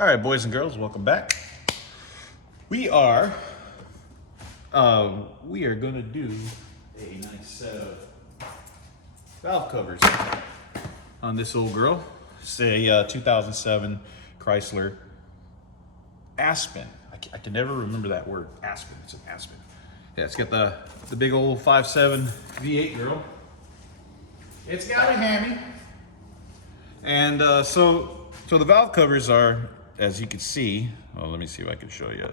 All right, boys and girls, welcome back. We are gonna do a nice set of valve covers on this old girl. It's a 2007 Chrysler Aspen. I can never remember that word, Aspen. It's an Aspen. Yeah, it's got the big old 5.7 V8 girl. It's got a Hemi, and so the valve covers are, as you can see, well, let me see if I can show you.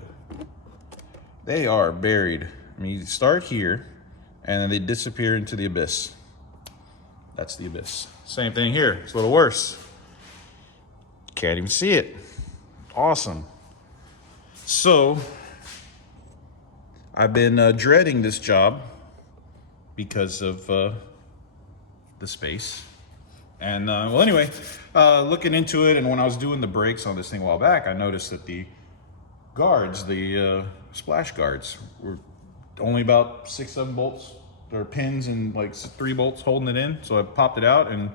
They are buried. I mean, you start here, and then they disappear into the abyss. That's the abyss. Same thing here. It's a little worse. Can't even see it. Awesome. So, I've been dreading this job because of the space. And well, anyway, looking into it, and when I was doing the brakes on this thing a while back, I noticed that the guards, the splash guards, were only about 6-7 bolts or pins and like 3 bolts holding it in. So I popped it out, and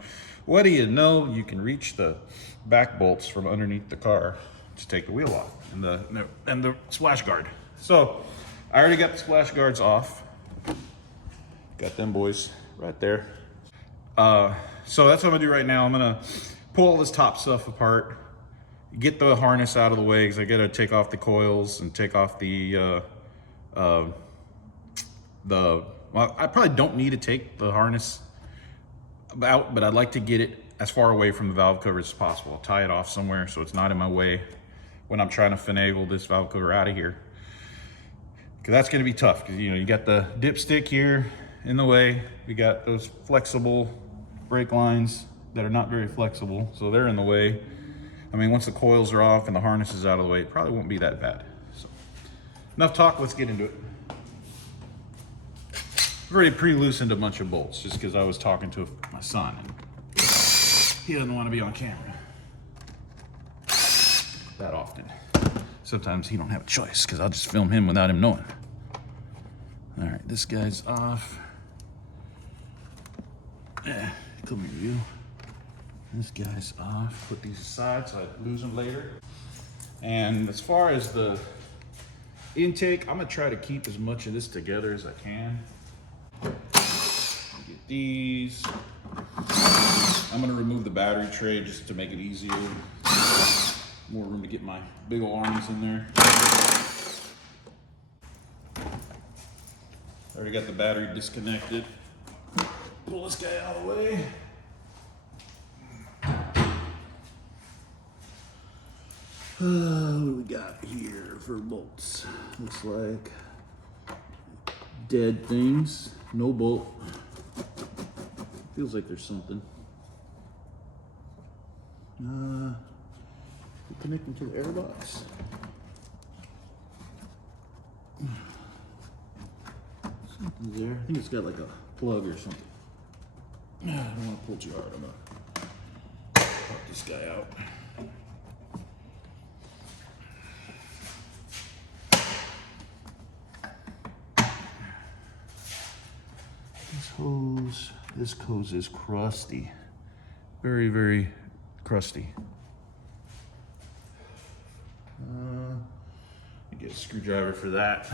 what do you know? You can reach the back bolts from underneath the car to take the wheel off and the splash guard. So I already got the splash guards off. Got them boys right there. So that's what I'm gonna do right now. I'm gonna pull all this top stuff apart, get the harness out of the way, because I gotta take off the coils and take off well, I probably don't need to take the harness out, but I'd like to get it as far away from the valve cover as possible. I'll tie it off somewhere so it's not in my way when I'm trying to finagle this valve cover out of here. Because that's gonna be tough, because you got the dipstick here in the way. We got those flexible brake lines that are not very flexible, so they're in the way. I mean, once the coils are off and the harness is out of the way, it probably won't be that bad. So, enough talk, let's get into it. I've already pre-loosened a bunch of bolts just because I was talking to my son and he doesn't want to be on camera that often. Sometimes he don't have a choice because I'll just film him without him knowing. All right, this guy's off. Come here, you. This guy's off. Put these aside so I lose them later. And as far as the intake, I'm gonna try to keep as much of this together as I can. Get these. I'm gonna remove the battery tray just to make it easier. More room to get my big ol' arms in there. Already got the battery disconnected. Pull this guy out of the way. What do we got here for bolts? Looks like dead things. No bolt. Feels like there's something. Connecting to the airbox. Something's there. I think it's got like a plug or something. I don't want to pull too hard. I'm gonna pop this guy out. This hose is crusty. Very, very crusty. Get a screwdriver for that.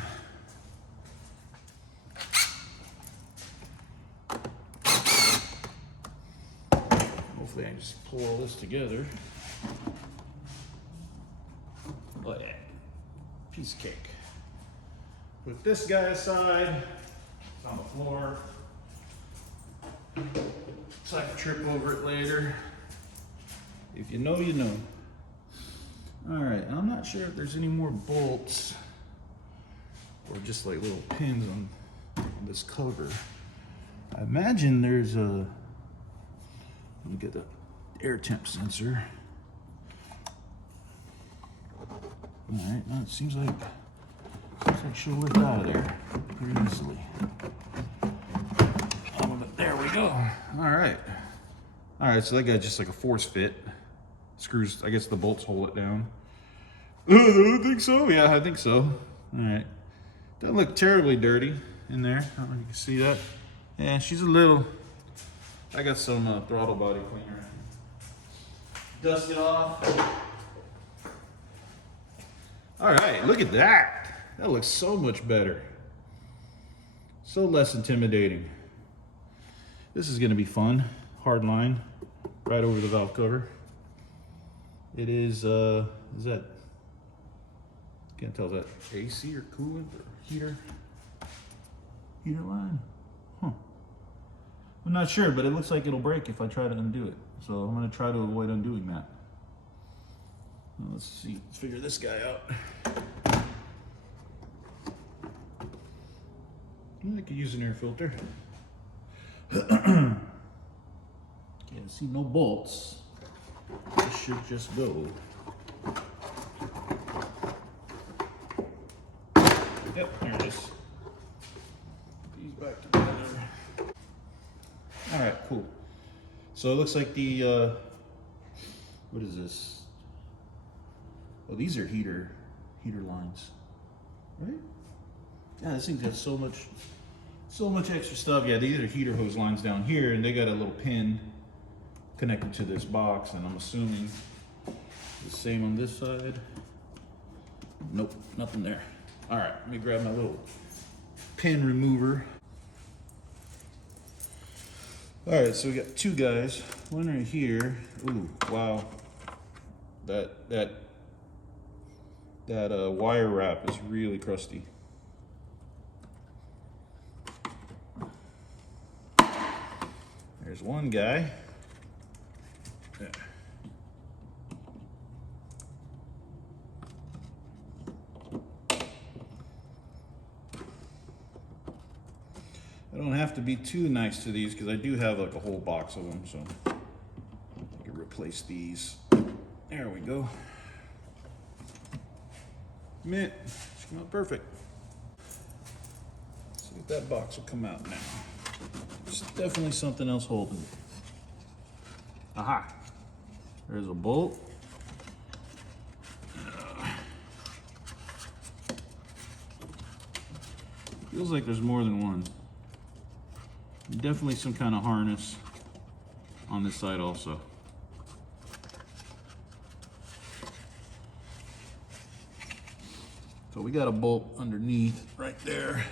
Hopefully I can just pull all this together. Look at that. Piece of cake. Put this guy aside. It's on the floor. So I can trip over it later. If you know, you know. Alright, I'm not sure if there's any more bolts or just like little pins on this cover. I imagine there's a, let me get the air temp sensor. Alright, now it seems like she'll lift out of there pretty easily. There we go. Alright. Alright, so that got just like a force fit. Screws, I guess the bolts hold it down. I think so. Yeah, I think so. Alright. Doesn't look terribly dirty in there. I don't know if you can see that. Yeah, she's a little. I got some throttle body cleaner. Dust it off. All right, look at that. That looks so much better. So less intimidating. This is gonna be fun. Hard line, right over the valve cover. It is that, can't tell, is that AC or coolant or heater? Heater line? Huh. I'm not sure, but it looks like it'll break if I try to undo it. So I'm gonna try to avoid undoing that. Now let's see, let's figure this guy out. I could use an air filter. Can't see no bolts. This should just go. Yep, there it is. These back together. All right, cool. So it looks like the, what is this? Oh, these are heater lines, right? Yeah, this thing's got so much extra stuff. Yeah, these are heater hose lines down here, and they got a little pin connected to this box, and I'm assuming the same on this side. Nope, nothing there. All right, let me grab my little pin remover. All right, so we got two guys, one right here. Ooh, wow. That wire wrap is really crusty. There's one guy. Yeah. I don't have to be too nice to these because I do have like a whole box of them, so I can replace these. There we go. Mint, it's come out perfect. Let's see if that box will come out now. There's definitely something else holding it. Aha! There's a bolt. Feels like there's more than one. Definitely some kind of harness on this side also. So we got a bolt underneath right there.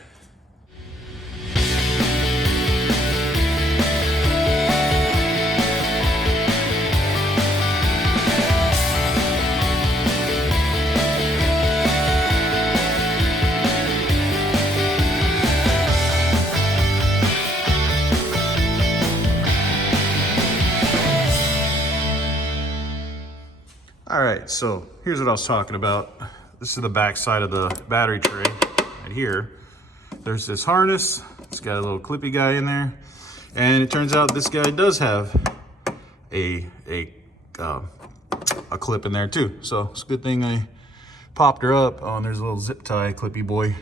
All right, so here's what I was talking about. This is the back side of the battery tray right here. There's this harness. It's got a little clippy guy in there. And it turns out this guy does have a clip in there too. So it's a good thing I popped her up. Oh, and there's a little zip tie clippy boy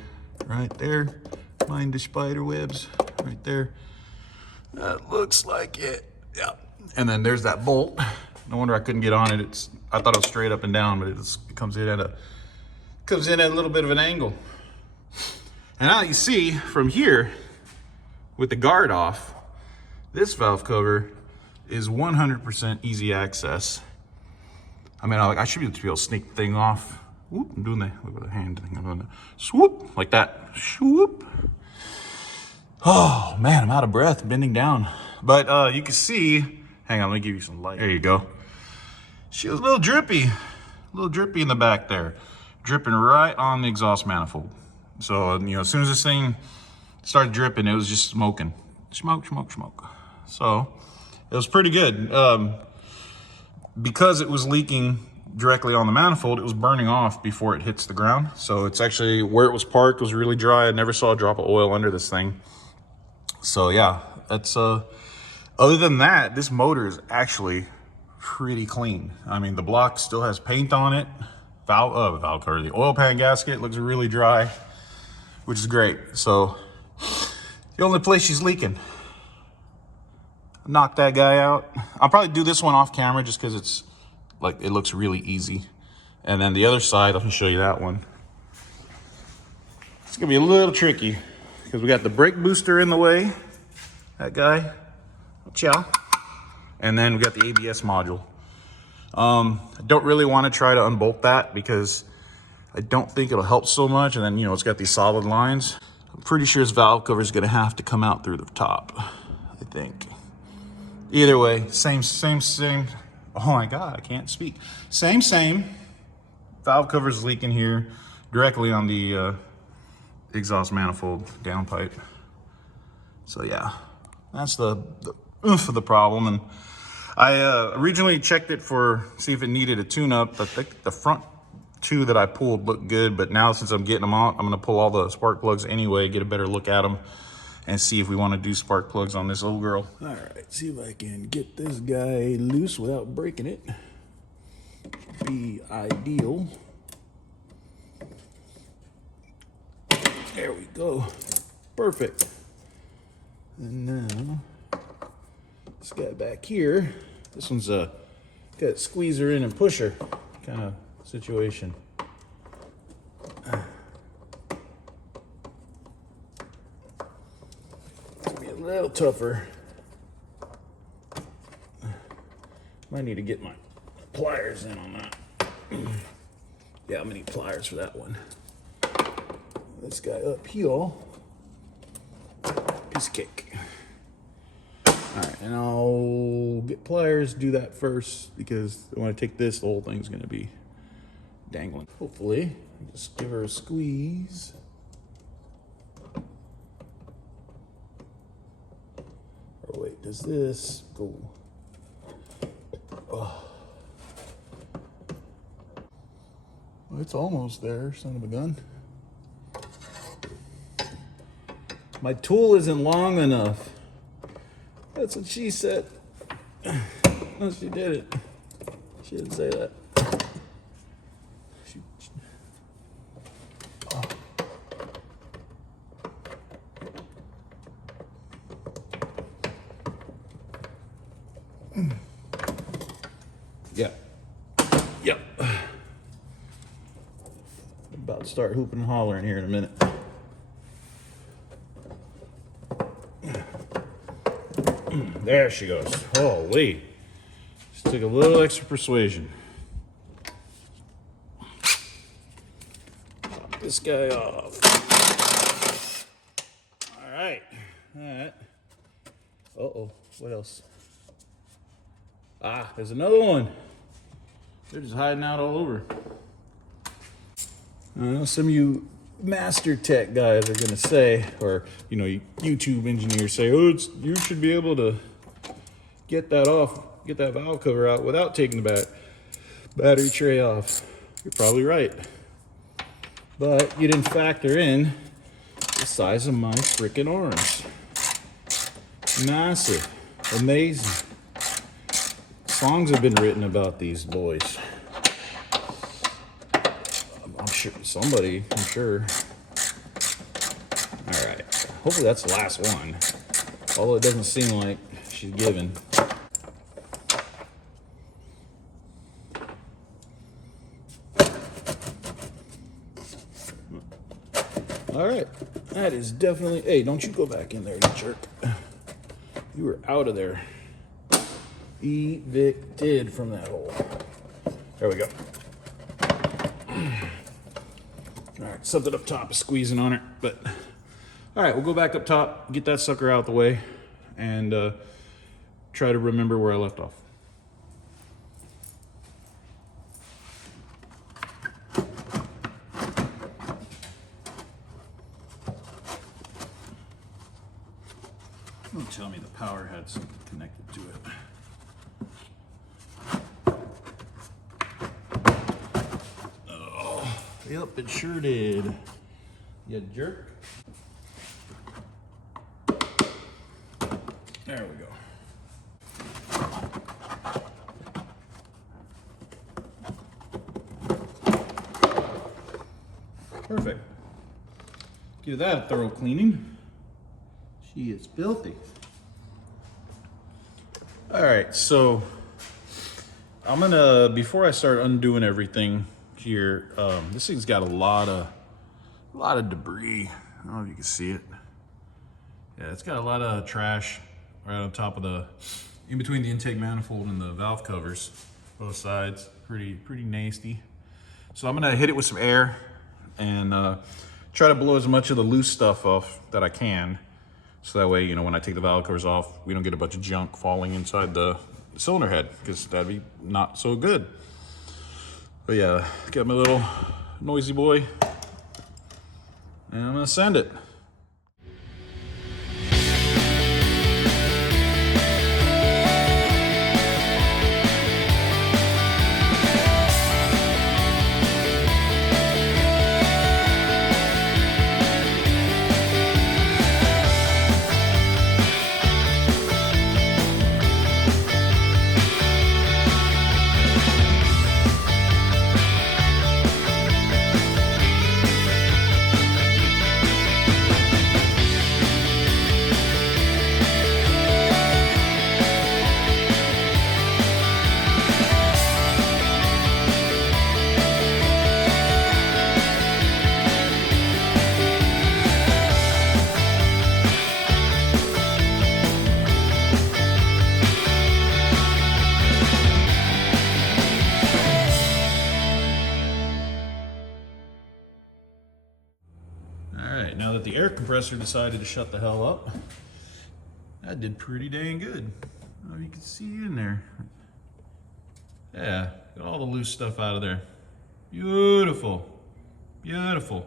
right there. Mind the spider webs right there. That looks like it. Yeah. And then there's that bolt. No wonder I couldn't get on it. I thought it was straight up and down, but it comes in at a little bit of an angle. And now you see from here, with the guard off, this valve cover is 100% easy access. I mean, I should be able to sneak the thing off. Whoop, I'm doing the hand thing. I'm doing the swoop, like that. Swoop. Oh man, I'm out of breath bending down. But you can see, hang on, let me give you some light. There you go. She was a little drippy in the back there. Dripping right on the exhaust manifold. So, you know, as soon as this thing started dripping, it was just smoking. Smoke, smoke, smoke. So, it was pretty good. Because it was leaking directly on the manifold, it was burning off before it hits the ground. So it's actually, where it was parked was really dry. I never saw a drop of oil under this thing. So yeah, that's, other than that, this motor is actually pretty clean. I mean, the block still has paint on it. Valve cover, the oil pan gasket looks really dry, which is great. So the only place she's leaking. Knock that guy out. I'll probably do this one off camera just because it's like, it looks really easy. And then the other side, I'll show you that one. It's gonna be a little tricky because we got the brake booster in the way, that guy, ciao. And then we got the ABS module. I don't really want to try to unbolt that because I don't think it'll help so much. And then, you know, it's got these solid lines. I'm pretty sure this valve cover is going to have to come out through the top, I think. Either way, same. Oh my God, I can't speak. Same. Valve cover's leaking here directly on the exhaust manifold downpipe. So yeah, that's the oomph of the problem. And I originally checked it for, see if it needed a tune-up. I think the front two that I pulled looked good, but now since I'm getting them out, I'm gonna pull all the spark plugs anyway, get a better look at them, and see if we wanna do spark plugs on this old girl. All right, see if I can get this guy loose without breaking it. Be ideal. There we go, perfect. And now, this guy back here, this one's got a squeezer in and pusher kind of situation. It's gonna be a little tougher. Might need to get my pliers in on that. Yeah, I'm gonna need pliers for that one. This guy up here, piece of cake. All right, and I'll get pliers, do that first, because when I take this, the whole thing's gonna be dangling. Hopefully, just give her a squeeze. Or wait, does this go? Oh. Well, it's almost there, son of a gun. My tool isn't long enough. That's what she said. No, she did it. She didn't say that. Oh. Yep. I'm about to start hooping and hollering here in a minute. There she goes. Holy. Just took a little extra persuasion. Pop this guy off. All right. Uh-oh. What else? Ah, there's another one. They're just hiding out all over. I know some of you master tech guys are gonna say, or you know, YouTube engineers say, oh, you should be able to get that off, get that valve cover out without taking the battery tray off. You're probably right, but you didn't factor in the size of my freaking arms. Massive, amazing. Songs have been written about these boys. I'm sure somebody, I'm sure. All right, hopefully that's the last one. Although it doesn't seem like she's giving. All right, that is definitely, hey, don't you go back in there, you jerk. You were out of there. Evicted from that hole. There we go. All right, something up top is squeezing on it, but all right, we'll go back up top, get that sucker out the way, and try to remember where I left off. Don't tell me the power had something connected to it. Oh, yep, it sure did. You jerk. There we go. Perfect. Give that a thorough cleaning. She is filthy. All right, so I'm gonna, before I start undoing everything here, this thing's got a lot of debris. I don't know if you can see it. Yeah, it's got a lot of trash right on top of the, in between the intake manifold and the valve covers, both sides. Pretty nasty. So I'm gonna hit it with some air and try to blow as much of the loose stuff off that I can. So that way, you know, when I take the valve covers off, we don't get a bunch of junk falling inside the cylinder head, because that'd be not so good. But yeah, got my little noisy boy, and I'm gonna send it. Alright, now that the air compressor decided to shut the hell up, that did pretty dang good. I don't know if you can see in there. Yeah, got all the loose stuff out of there. Beautiful. Beautiful.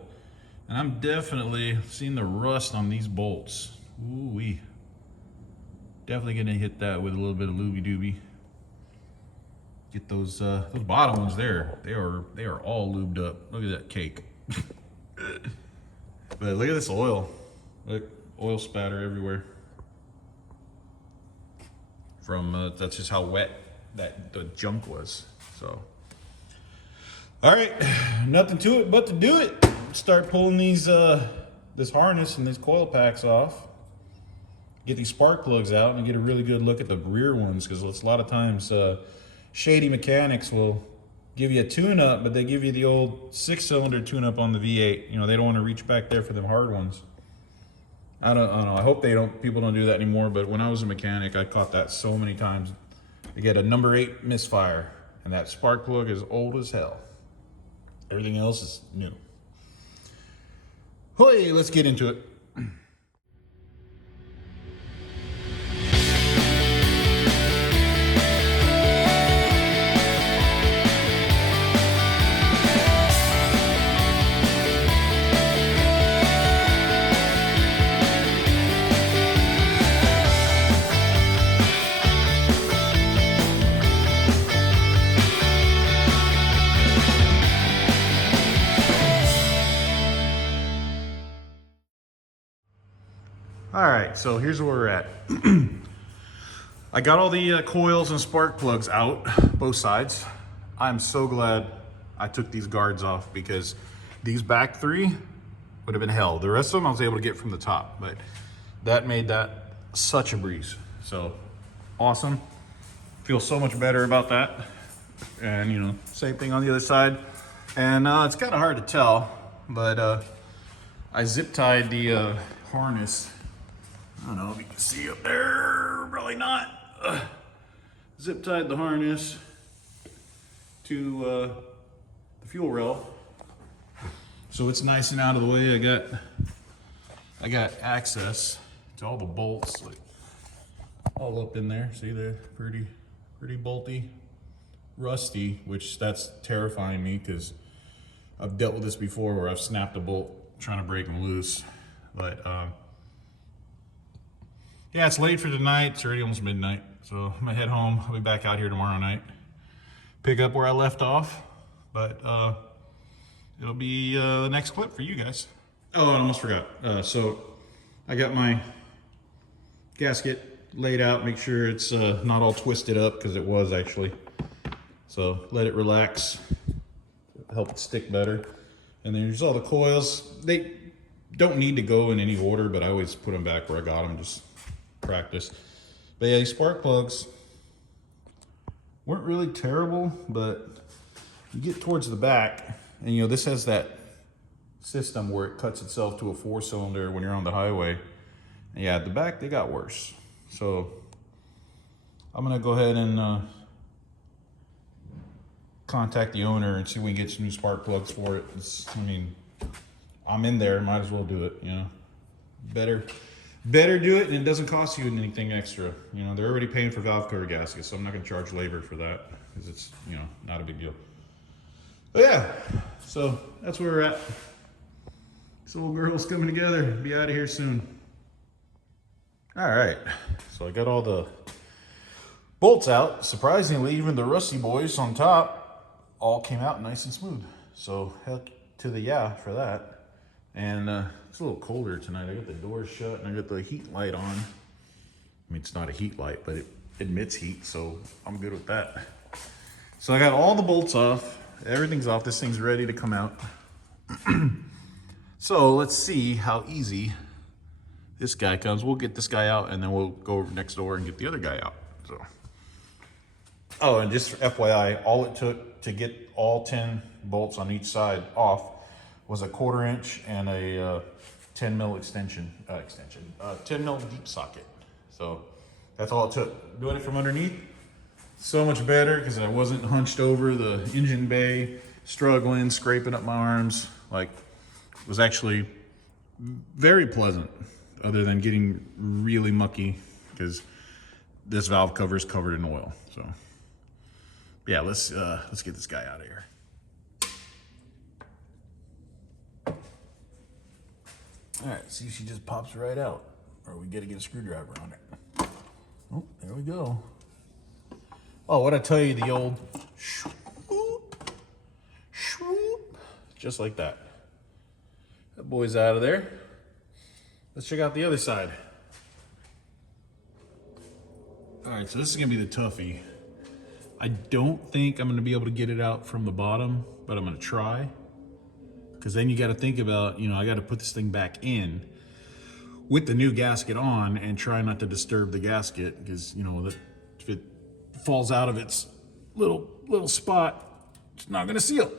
And I'm definitely seeing the rust on these bolts. Ooh-wee. Definitely gonna hit that with a little bit of looby dooby. Get those bottom ones there. They are all lubed up. Look at that cake. But look at this oil. Look, oil spatter everywhere. From that's just how wet that the junk was. So, all right, nothing to it but to do it. Start pulling these this harness and these coil packs off. Get these spark plugs out and get a really good look at the rear ones, because a lot of times shady mechanics will give you a tune-up, but they give you the old 6-cylinder tune-up on the V8. You know, they don't want to reach back there for them hard ones. I don't know. I hope people don't do that anymore, but when I was a mechanic, I caught that so many times. You get a number 8 misfire, and that spark plug is old as hell. Everything else is new. Hey, let's get into it. All right, so here's where we're at. I got all the coils and spark plugs out, both sides. I'm so glad I took these guards off, because these back 3 would have been hell. The rest of them I was able to get from the top, but that made that such a breeze. So awesome. Feel so much better about that. And you know, same thing on the other side. And it's kind of hard to tell, but I zip tied the harness. I don't know if you can see up there, probably not. Zip tied the harness to the fuel rail, so it's nice and out of the way. I got access to all the bolts, like all up in there. See, they're pretty bolty, rusty, which that's terrifying me, because I've dealt with this before where I've snapped a bolt trying to break them loose. But yeah, it's late for tonight. It's already almost midnight. So I'm gonna head home. I'll be back out here tomorrow night. Pick up where I left off. But it'll be the next clip for you guys. Oh, I almost forgot. So I got my gasket laid out. Make sure it's not all twisted up, because it was actually. So let it relax. Help it stick better. And then there's all the coils. They don't need to go in any order, but I always put them back where I got them. Just practice. But yeah, these spark plugs weren't really terrible, but you get towards the back, and you know, this has that system where it cuts itself to a 4-cylinder when you're on the highway. And yeah, at the back they got worse. So I'm gonna go ahead and contact the owner and see if we can get some new spark plugs for it. I mean, I'm in there, might as well do it, you know. Better do it, and it doesn't cost you anything extra. You know, they're already paying for valve cover gaskets, so I'm not gonna charge labor for that because it's, you know, not a big deal. But yeah, so that's where we're at. This little girl's coming together. Be out of here soon. All right, so I got all the bolts out. Surprisingly, even the rusty boys on top all came out nice and smooth. So heck to the yeah for that. And it's a little colder tonight. I got the doors shut and I got the heat light on. I mean, it's not a heat light, but it emits heat, so I'm good with that. So I got all the bolts off. Everything's off. This thing's ready to come out. So let's see how easy this guy comes. We'll get this guy out and then we'll go over next door and get the other guy out. So, oh, and just for FYI, all it took to get all 10 bolts on each side off was a 1/4 inch and a 10 mil 10 mil deep socket. So that's all it took. Doing it from underneath, so much better because I wasn't hunched over the engine bay, struggling, scraping up my arms. Like, it was actually very pleasant, other than getting really mucky because this valve cover is covered in oil. So yeah, let's get this guy out of here. All right, see if she just pops right out, or we gotta get a screwdriver on it. Oh, there we go. Oh, what I tell you, the old swoop, swoop, just like that. That boy's out of there. Let's check out the other side. All right, so this is gonna be the toughie. I don't think I'm gonna be able to get it out from the bottom, but I'm gonna try. Because then you got to think about, you know, I got to put this thing back in with the new gasket on and try not to disturb the gasket because, you know, if it falls out of its little spot, it's not going to seal.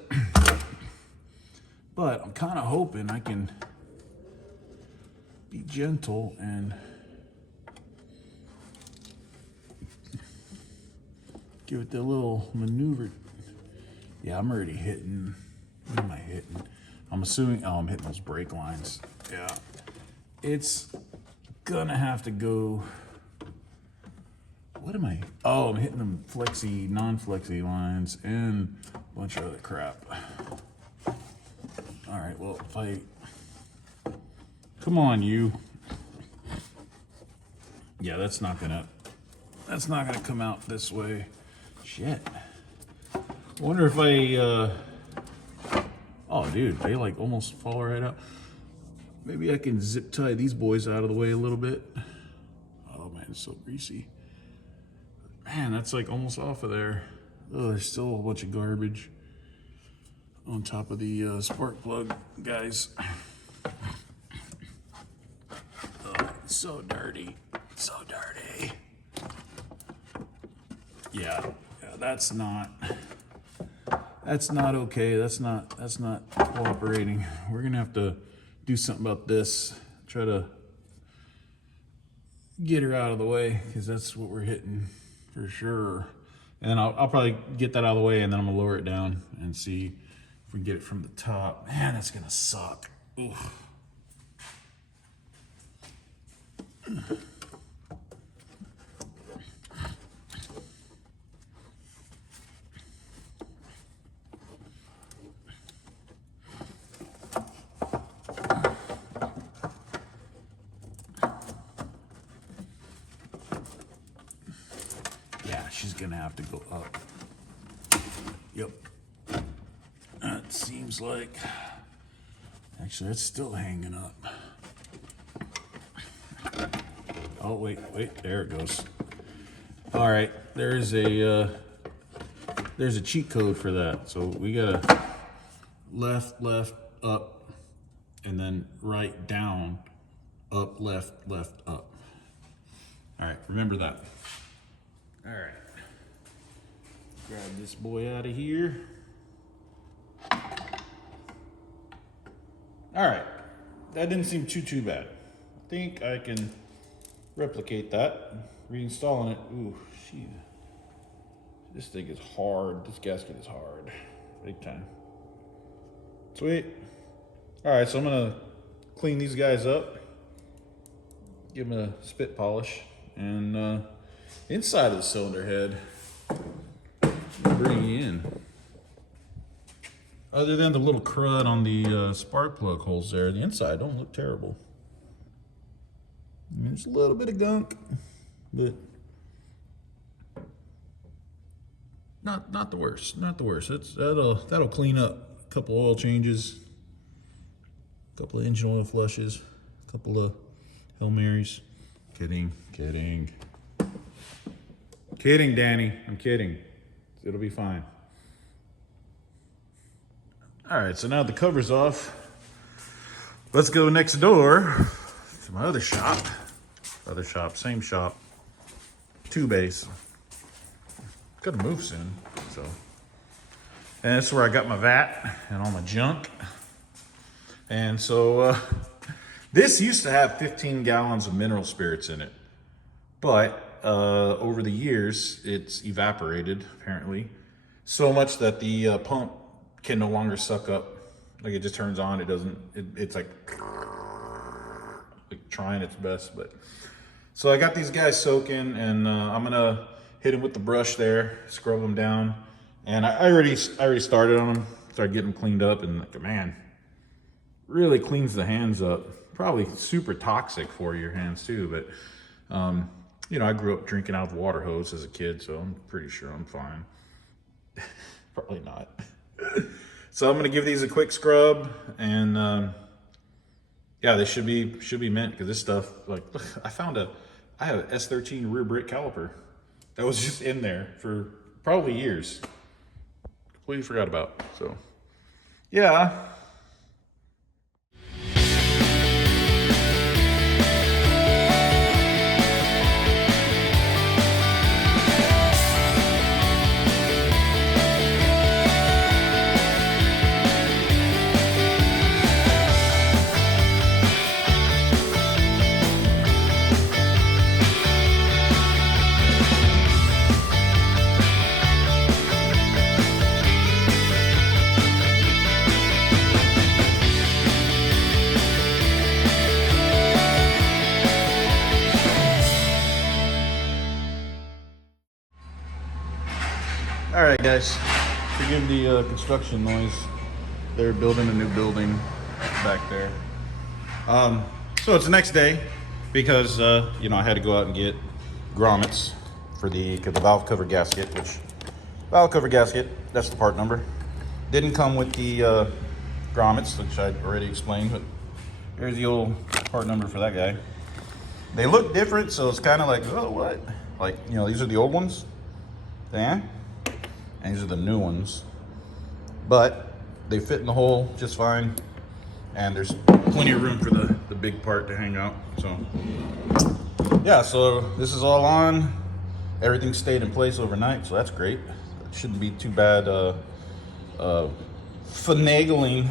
But I'm kind of hoping I can be gentle and give it the little maneuver. Yeah, I'm already hitting. What am I hitting? I'm assuming, oh, I'm hitting those brake lines. Yeah. It's gonna have to go, what am I? Oh, I'm hitting them flexi, non-flexi lines and a bunch of other crap. All right, well, come on, you. Yeah, that's not gonna come out this way. Shit. I wonder if oh, dude, they like almost fall right out. Maybe I can zip tie these boys out of the way a little bit. Oh man, it's so greasy. Man, that's like almost off of there. Oh, there's still a bunch of garbage on top of the spark plug, guys. Oh, it's so dirty, so dirty. Yeah, that's not okay. That's not cooperating. We're gonna have to do something about this. Try to get her out of the way because that's what we're hitting for sure. And I'll probably get that out of the way and then I'm gonna lower it down and see if we can get it from the top. Man, that's gonna suck. Oof. She's gonna have to go up. Yep. That seems like, actually that's still hanging up. Oh, wait, there it goes. All right, there's a cheat code for that. So we gotta left, up, and then right, down, up, left, up. All right, remember that. All right. Grab this boy out of here. All right, that didn't seem too bad. I think I can replicate that. Reinstalling it. Ooh, This thing is hard. This gasket is hard. Big time. Sweet. All right, so I'm gonna clean these guys up, give them a spit polish, and inside of the cylinder head, bring it in. Other than the little crud on the spark plug holes there, the inside don't look terrible. I mean, there's a little bit of gunk, but not the worst. Not the worst. That'll clean up. A couple oil changes, a couple of engine oil flushes, a couple of Hail Marys. Kidding, Danny. I'm kidding. It'll be fine. All right, so now the cover's off. Let's go next door to my other shop. Same shop. 2-base. Gotta move soon, so. And that's where I got my vat and all my junk. And so this used to have 15 gallons of mineral spirits in it, but over the years it's evaporated apparently so much that the pump can no longer suck up. Like it just turns on, it's like trying its best. But so I got these guys soaking, and I'm gonna hit them with the brush there, scrub them down. And I already started on them, started getting them cleaned up, and like, man, really cleans the hands up. Probably super toxic for your hands too, but you know, I grew up drinking out of a water hose as a kid, so I'm pretty sure I'm fine. Probably not. So I'm gonna give these a quick scrub, and yeah, they should be mint, because this stuff, like, look, I have an S13 rear brake caliper that was just in there for probably years. Completely forgot about. So yeah. All right, guys, forgive the construction noise. They're building a new building back there. So it's the next day because, you know, I had to go out and get grommets for the valve cover gasket, that's the part number. Didn't come with the grommets, which I'd already explained, but here's the old part number for that guy. They look different, so it's kind of like, oh, what? Like, you know, these are the old ones, yeah? And these are the new ones, but they fit in the hole just fine, and there's plenty of room for the big part to hang out. So yeah, so this is all on. Everything stayed in place overnight, so that's great. It shouldn't be too bad finagling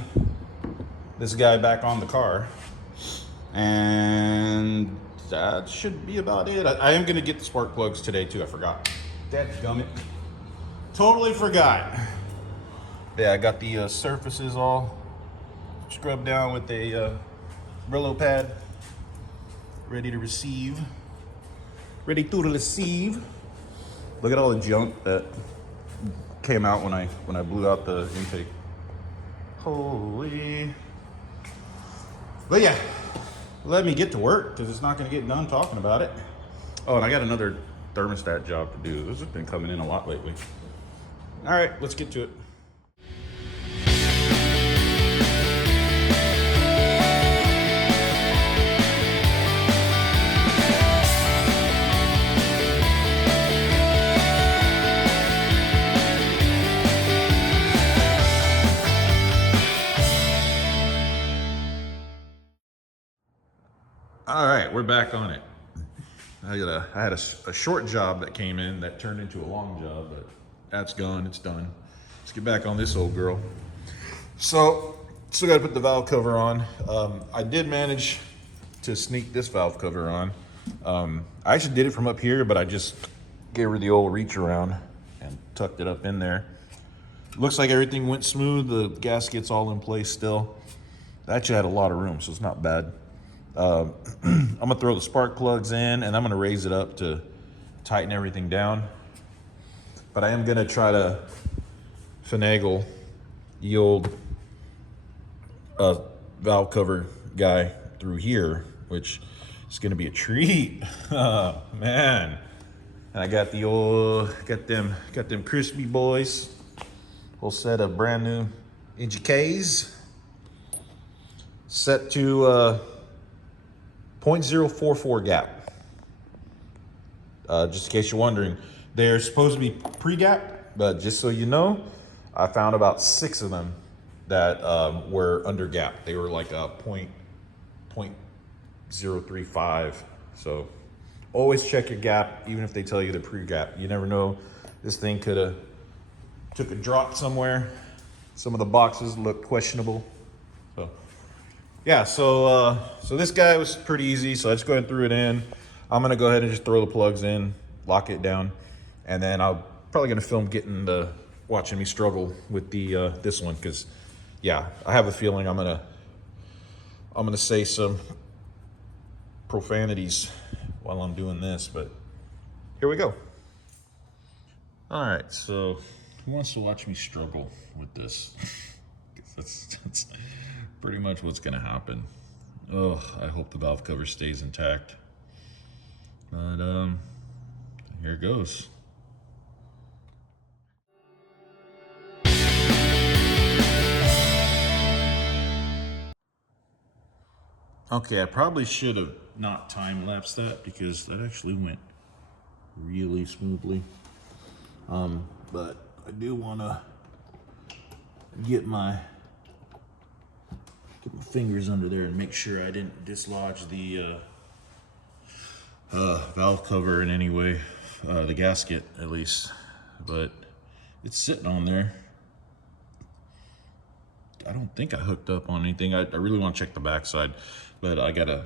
this guy back on the car, and that should be about it. I am gonna get the spark plugs today too. I forgot. Dadgummit. Totally forgot. Yeah, I got the surfaces all scrubbed down with a Brillo pad, ready to receive. Ready to receive. Look at all the junk that came out when I blew out the intake. Holy. But yeah, let me get to work, because it's not going to get done talking about it. Oh, and I got another thermostat job to do. This has been coming in a lot lately. All right, let's get to it. All right, we're back on it. I had a short job that came in that turned into a long job, but that's gone, it's done. Let's get back on this old girl. So, still gotta put the valve cover on. I did manage to sneak this valve cover on. I actually did it from up here, but I just gave her the old reach around and tucked it up in there. Looks like everything went smooth. The gasket's all in place still. I actually had a lot of room, so it's not bad. I'm gonna throw the spark plugs in, and I'm gonna raise it up to tighten everything down. But I am gonna try to finagle the old valve cover guy through here, which is gonna be a treat. Oh, man. And I got the old, got them crispy boys. Whole set of brand new NGKs. Set to 0.044 gap. Just in case you're wondering, they're supposed to be pre-gap, but just so you know, I found about 6 of them that were under gap. They were like a 0.035. So always check your gap, even if they tell you they're pre-gap. You never know. This thing could have took a drop somewhere. Some of the boxes look questionable. So yeah, so this guy was pretty easy. So I just go ahead and threw it in. I'm gonna go ahead and just throw the plugs in, lock it down, and then I'm probably gonna film watching me struggle with the this one, because yeah, I have a feeling I'm gonna say some profanities while I'm doing this, but here we go. All right, so who wants to watch me struggle with this? that's pretty much what's gonna happen. Oh, I hope the valve cover stays intact. But here it goes. Okay, I probably should have not time-lapsed that, because that actually went really smoothly. But I do want to get my fingers under there and make sure I didn't dislodge the valve cover in any way, the gasket at least. But it's sitting on there. I don't think I hooked up on anything. I really want to check the backside, but I gotta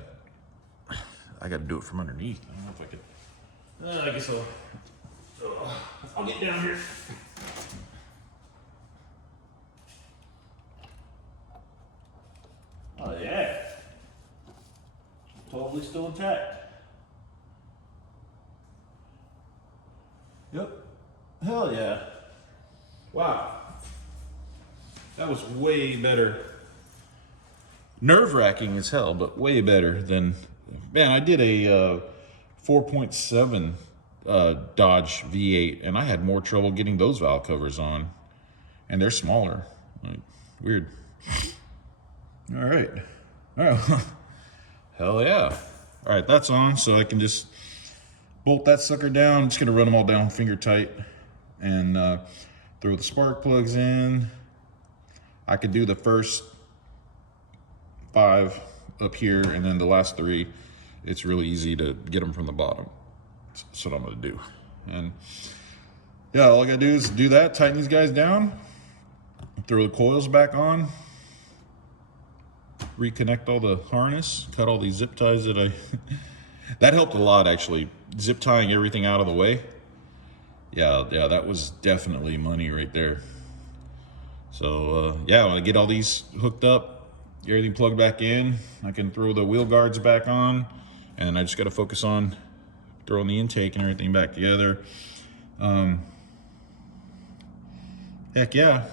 do it from underneath. I don't know if I could. I guess I'll get down here. Oh yeah, totally still intact. Yep, hell yeah. Wow, that was way better. Nerve-wracking as hell, but way better than, man, I did a 4.7 Dodge V8, and I had more trouble getting those valve covers on, and they're smaller. Like, weird. All right. Hell yeah. All right, that's on, so I can just bolt that sucker down. I'm just gonna run them all down finger tight, and throw the spark plugs in. I could do the first 5 up here, and then the last 3, it's really easy to get them from the bottom. That's what I'm gonna do. And yeah, all I gotta do is do that, tighten these guys down, throw the coils back on, reconnect all the harness, cut all these zip ties that that helped a lot actually, zip tying everything out of the way. Yeah, that was definitely money right there. So yeah, when I get all these hooked up, get everything plugged back in, I can throw the wheel guards back on, and I just got to focus on throwing the intake and everything back together. Heck yeah.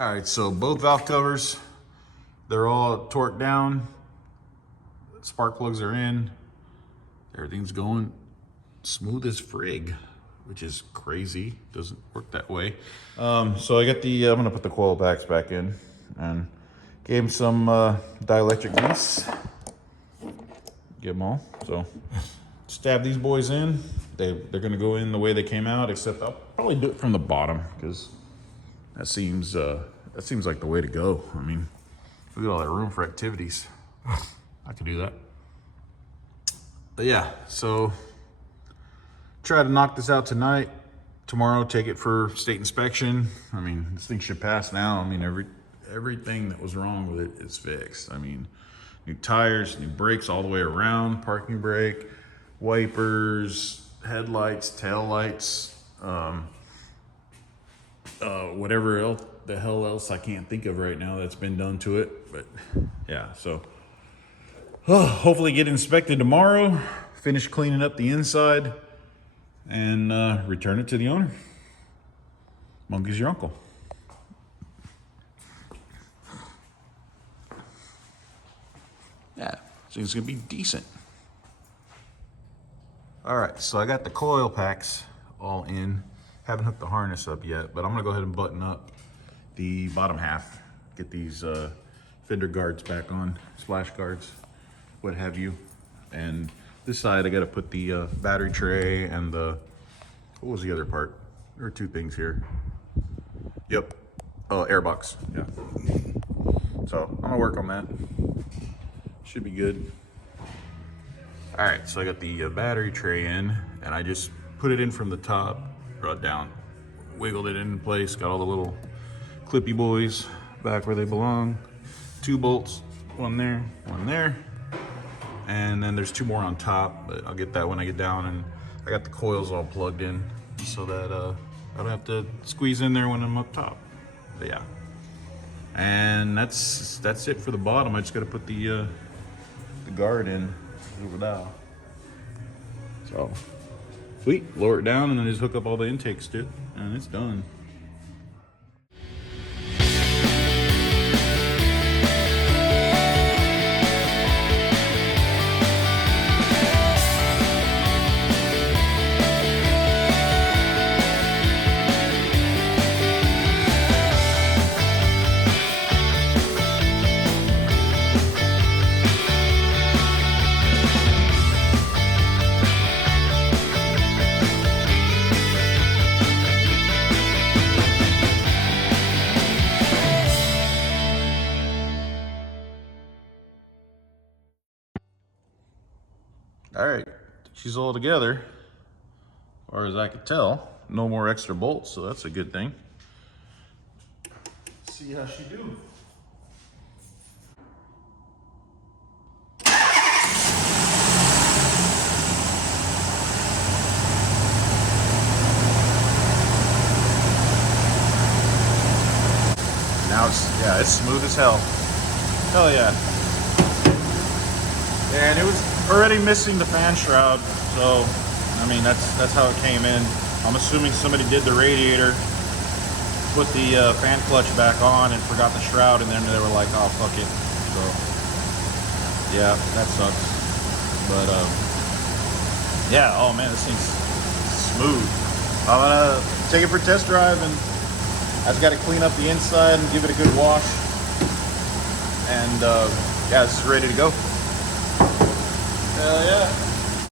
All right, so both valve covers, they're all torqued down. Spark plugs are in. Everything's going smooth as frig, which is crazy. Doesn't work that way. So I got the, I'm gonna put the coil packs back in and gave them some dielectric grease. Get them all. So stab these boys in. They're gonna go in the way they came out, except I'll probably do it from the bottom because that seems like the way to go. I mean, look at all that room for activities. I could do that. But yeah, so try to knock this out tonight. Tomorrow, take it for state inspection. I mean, this thing should pass now. I mean, everything that was wrong with it is fixed. I mean, new tires, new brakes all the way around, parking brake, wipers, headlights, tail lights, whatever else the hell else I can't think of right now that's been done to it. But yeah, so hopefully get inspected tomorrow, finish cleaning up the inside, and return it to the owner. Monkey's your uncle. Yeah, so it's gonna be decent. All right, so I got the coil packs all in. Haven't hooked the harness up yet, but I'm gonna go ahead and button up the bottom half. Get these fender guards back on, splash guards, what have you. And this side, I gotta put the battery tray and the, what was the other part? There are two things here. Yep, airbox, yeah. So I'm gonna work on that. Should be good. All right, so I got the battery tray in, and I just put it in from the top, brought it down, wiggled it in place, got all the little clippy boys back where they belong. 2 bolts, one there, and then there's 2 more on top, but I'll get that when I get down. And I got the coils all plugged in so that I don't have to squeeze in there when I'm up top. But yeah, and that's it for the bottom. I just got to put the guard in over there. So sweet, lower it down and then just hook up all the intakes to it, and it's done. All right, she's all together, as far as I could tell. No more extra bolts, so that's a good thing. Let's see how she do. Now it's smooth as hell. Hell yeah. And it was already missing the fan shroud, so I mean that's how it came in. I'm assuming somebody did the radiator, put the fan clutch back on, and forgot the shroud, and then they were like, "Oh fuck it." So yeah, that sucks. But yeah, oh man, this thing's smooth. I'm gonna take it for a test drive, and I just got to clean up the inside and give it a good wash. And yeah, this is ready to go. Hell yeah.